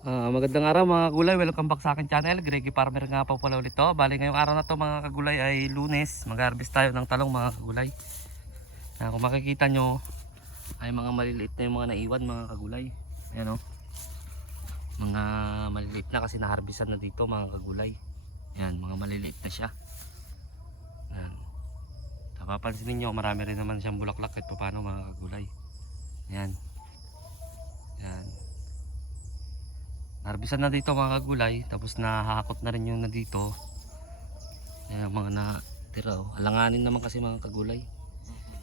Ah, magandang araw mga kagulay, welcome back sa akin channel. Greggy Farmer nga pa pala ulit to. Bali ngayong araw na to mga kagulay ay lunes. Mag-harvest tayo ng talong mga kagulay. Ah, kung makikita nyo ay mga maliliit na yung mga naiwan mga kagulay. Ayan o. Mga maliliit na kasi naharbisan na dito mga kagulay. Ayan, mga maliliit na siya. Ayan. Napapansin ninyo, marami rin naman siyang bulaklak kahit paano mga kagulay. Ayan. Ayan. Narbisan na dito mga kagulay, tapos nahahakot na rin yung na dito. Ayan, mga natira. oh. Alanganin naman kasi mga kagulay.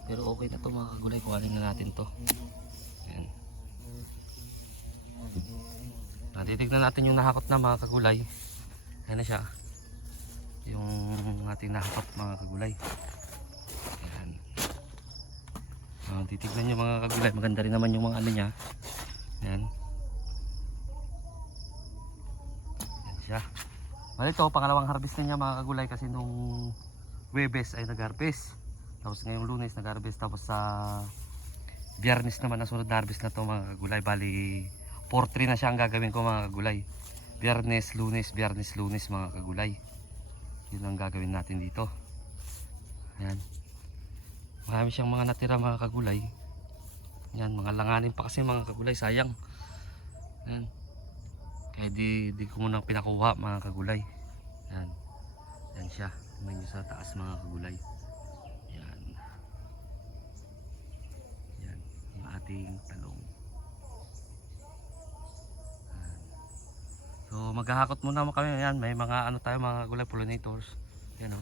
Pero okay na to mga kagulay, kuhanin na natin to. Ayan. Natitignan natin yung nahakot na mga kagulay. Ayan na siya. Yung ating nahakot mga kagulay. Ayan. Ah, titignan nyo mga kagulay, maganda rin naman yung mga ano niya. Ayan. Ayan siya. Well, ito, pangalawang harvest na niya mga kagulay kasi nung Webes ay nag-harvest. Tapos ngayong lunes nag-harvest. Tapos sa biyernes naman na sunod na harvest na to mga kagulay. Bali, 4-3 na siya ang gagawin ko mga kagulay. Biyernes, lunes, biyernes, lunes mga kagulay. Yun ang gagawin natin dito. Ayan. Marami siyang mga natira mga kagulay. Yan, mga langanin pa kasi mga kagulay, sayang. Yan. Kaya di, di ko muna pinakuha mga kagulay. Yan. Yan siya. Tingnan nyo sa taas mga kagulay. Yan. Yan. Yung ating talong. Yan. So maghahakot muna kami. Yan. May mga ano tayo mga kagulay pollinators. Yan o.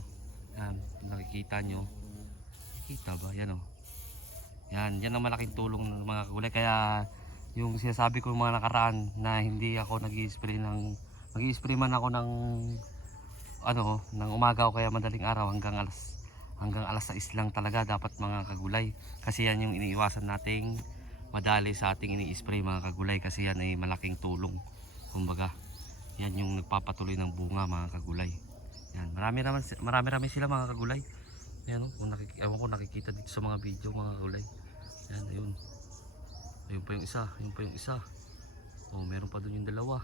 Yan. Nakikita nyo. Nakikita ba? Yan o. Yan, yan ang malaking tulong ng mga kagulay. Kaya yung sinasabi ko yung mga nakaraan na hindi ako nag spray ng nag spray man ako ng ano, ng umaga o kaya madaling araw hanggang alas hanggang alas 6 lang talaga dapat mga kagulay. Kasi yan yung iniiwasan nating madali sa ating ini-spray mga kagulay kasi yan ay malaking tulong. Kumbaga, yan yung nagpapatuloy ng bunga mga kagulay. Yan, marami naman marami rami sila mga kagulay. Yan o, kung nakik ewan ko nakikita dito sa mga video mga kagulay. Yan, ayun. Ayun pa yung isa, ayun pa yung isa. Oh, meron pa dun yung dalawa.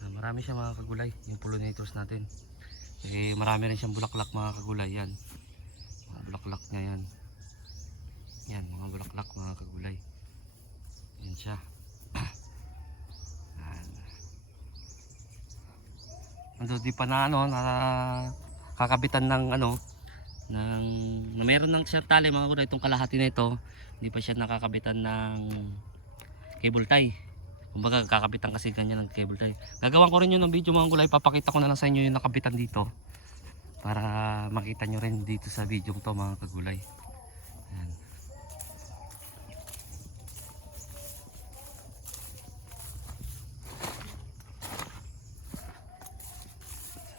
Ah, marami siya mga kagulay, yung pollinators natin. Eh, marami rin siyang bulaklak mga kagulay yan. Mga bulaklak niya yan. Yan, mga bulaklak mga kagulay. Yan siya. Ando, di pa na ano, na kakabitan ng ano, ng na meron ng siya tali mga kagulay, itong kalahati na ito, hindi pa siya nakakabitan ng cable tie. Kumbaga kakabitan kasi ganyan ng cable tie. Gagawan ko rin yun ng video mga gulay. Papakita ko na lang sa inyo yung nakabitan dito. Para makita nyo rin dito sa video to mga kagulay. Ayan.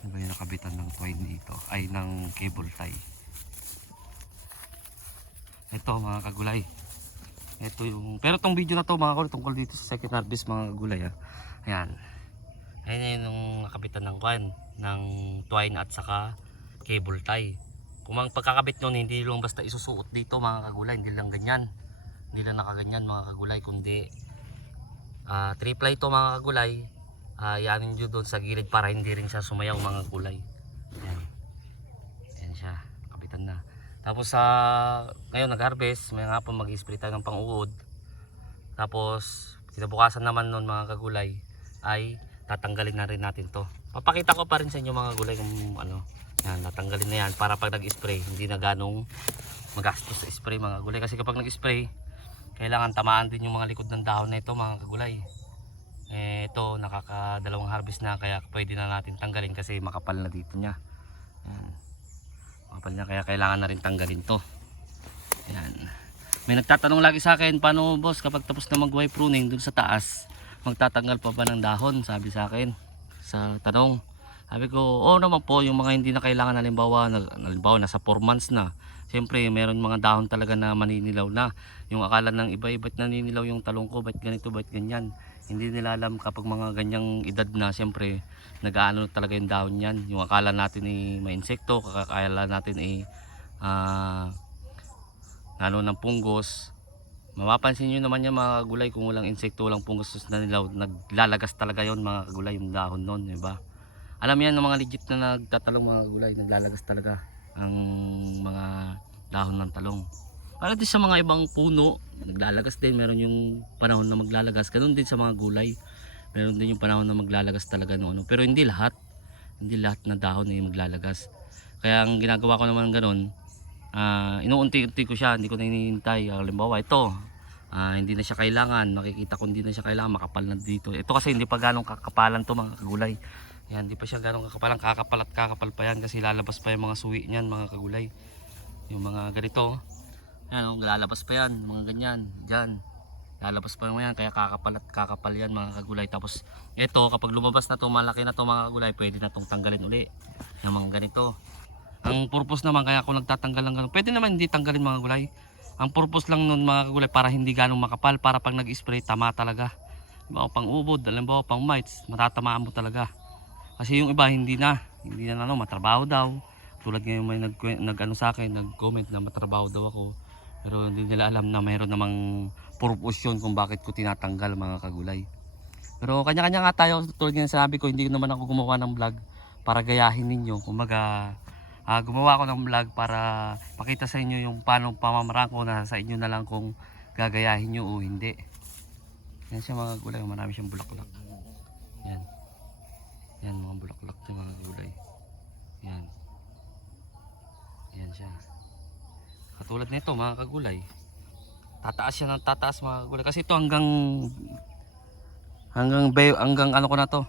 Ano ba yung nakabitan ng twine dito? Ay, ng cable tie. Ito mga kagulay. Ito yung pero tong video na to mga kagulay tungkol dito sa second harvest mga kagulay ah. Ayan. Ayan yung nakabitan ng kwan ng twine at saka cable tie. Kung ang pagkakabit nun hindi lang basta isusuot dito mga kagulay, hindi lang ganyan. Hindi lang nakaganyan mga kagulay kundi ah three ply to mga kagulay. Ah yanin nyo doon sa gilid para hindi rin siya sumayaw mga kagulay. Ayan. Ayan siya, kabitan na. Tapos sa ngayon nag-harvest, may po mag-spray ng pang-uod. Tapos kinabukasan naman nun mga kagulay ay tatanggalin na rin natin to. Papakita ko pa rin sa inyo mga gulay kung ano, yan, natanggalin na yan para pag nag-spray hindi na ganong magastos sa spray mga gulay. Kasi kapag nag-spray, kailangan tamaan din yung mga likod ng dahon na ito mga kagulay. Eh, ito nakakadalawang harvest na kaya pwede na natin tanggalin kasi makapal na dito niya. Yan. Makapal niya kaya kailangan na rin tanggalin to. Yan. May nagtatanong lagi sa akin, paano boss kapag tapos na mag pruning dun sa taas, magtatanggal pa ba ng dahon? Sabi sa akin sa tanong. Sabi ko, oo naman po, yung mga hindi na kailangan halimbawa, halimbawa nasa 4 months na. Siyempre, meron mga dahon talaga na maninilaw na. Yung akala ng iba, iba't naninilaw yung talong ko, ba't ganito, ba't ganyan. Hindi nila alam kapag mga ganyang edad na, siyempre, nag-aano talaga yung dahon yan. Yung akala natin ay may insekto, akala natin ay ah, ano ng punggos. Mapapansin nyo naman yan mga kagulay kung walang insekto, walang fungus na nila, naglalagas talaga yon mga kagulay yung dahon nun, di ba? Alam yan ng mga legit na nagtatalong mga kagulay, naglalagas talaga ang mga dahon ng talong. Para din sa mga ibang puno, naglalagas din, meron yung panahon na maglalagas, ganun din sa mga gulay. Meron din yung panahon na maglalagas talaga no ano, pero hindi lahat. Hindi lahat na dahon ay maglalagas. Kaya ang ginagawa ko naman ganun, ah inuunti-unti ko siya, hindi ko na hinihintay. Halimbawa ito, ah, hindi na siya kailangan, makikita ko hindi na siya kailangan, makapal na dito. Ito kasi hindi pa ganong kakapalan to mga kagulay. Yan, hindi pa siya ganong kakapalan, kakapal at kakapal pa yan kasi lalabas pa yung mga suwi niyan mga kagulay. Yung mga ganito, yan oh, lalabas pa yan, mga ganyan, dyan. Lalabas pa yan, kaya kakapal at kakapal yan mga kagulay. Tapos ito, kapag lumabas na to, malaki na to mga kagulay, pwede na tong tanggalin uli. Yung mga ganito. Ang purpose naman kaya ako nagtatanggal ng ganun. Pwede naman hindi tanggalin mga gulay. Ang purpose lang nun mga kagulay para hindi ganong makapal. Para pag nag-spray tama talaga. Halimbawa pang ubod, halimbawa pang mites, matatamaan mo talaga. Kasi yung iba hindi na. Hindi na ano, matrabaho daw. Tulad ngayon may nag, nag ano sa akin, nag-comment na matrabaho daw ako. Pero hindi nila alam na mayroon namang purpose yun kung bakit ko tinatanggal mga kagulay. Pero kanya-kanya nga tayo, tulad nga sabi ko, hindi naman ako gumawa ng vlog para gayahin ninyo. Kumaga, ah, gumawa ako ng vlog para pakita sa inyo yung paano pamamaraan ko na sa inyo na lang kung gagayahin nyo o hindi. Yan siya mga gulay, marami siyang bulaklak. Yan. Yan mga bulaklak ng mga gulay. Yan. Yan siya. Katulad nito mga kagulay. Tataas siya ng tataas mga kagulay. Kasi ito hanggang hanggang bay, hanggang ano ko na to.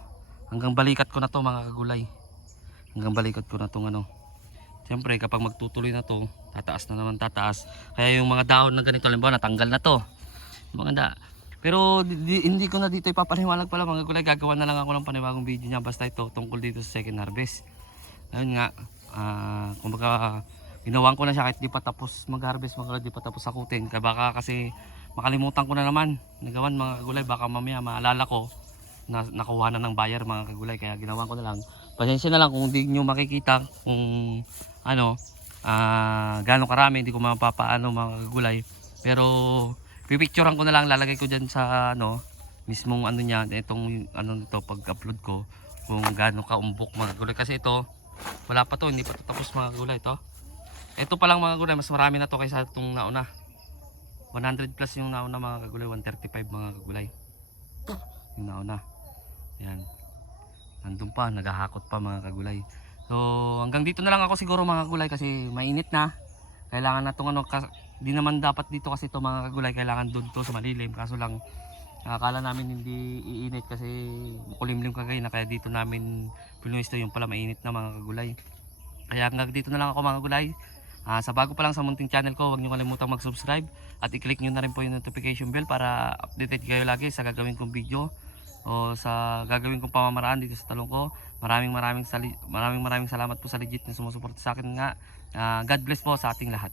Hanggang balikat ko na to mga kagulay. Hanggang balikat ko na tong ano. Siyempre kapag magtutuloy na to, tataas na naman tataas. Kaya yung mga dahon na ganito, halimbawa natanggal na to. Mga da. Pero di, di- hindi ko na dito ipapaliwanag pala mga gulay. Gagawa na lang ako ng panibagong video niya. Basta ito tungkol dito sa second harvest. Ayun nga. ah kumbaga ginawan ko na siya kahit di pa tapos mag-harvest mga di pa tapos sakutin. Kaya baka kasi makalimutan ko na naman. Nagawan mga kagulay. Baka mamaya maalala ko na nakuha na ng buyer mga kagulay. Kaya ginawan ko na lang. Pasensya na lang kung hindi nyo makikita kung ano ah gaano karami hindi ko mapapaano mga kagulay. Pero pipicturean ko na lang lalagay ko diyan sa ano mismong ano niya itong ano nito pag-upload ko kung gaano kaumbok mga kagulay kasi ito wala pa to hindi pa to tapos mga kagulay to. Ito pa lang mga kagulay mas marami na to kaysa itong nauna. 100 plus yung nauna mga kagulay 135 mga kagulay. Yung nauna. Yan. Nandun pa, naghahakot pa mga kagulay. So, hanggang dito na lang ako siguro mga kagulay kasi mainit na. Kailangan na itong ano, di naman dapat dito kasi ito mga kagulay, kailangan doon to sa malilim. Kaso lang, akala namin hindi iinit kasi kulimlim kagay na kaya dito namin pinuwis to yung pala mainit na mga kagulay. Kaya hanggang dito na lang ako mga kagulay. Ah, sa bago pa lang sa munting channel ko, huwag niyo kalimutang mag-subscribe at i-click niyo na rin po yung notification bell para updated kayo lagi sa gagawin kong video o sa gagawin kong pamamaraan dito sa talong ko. Maraming maraming maraming maraming salamat po sa legit na sumusuporta sa akin nga. Ah, God bless po sa ating lahat.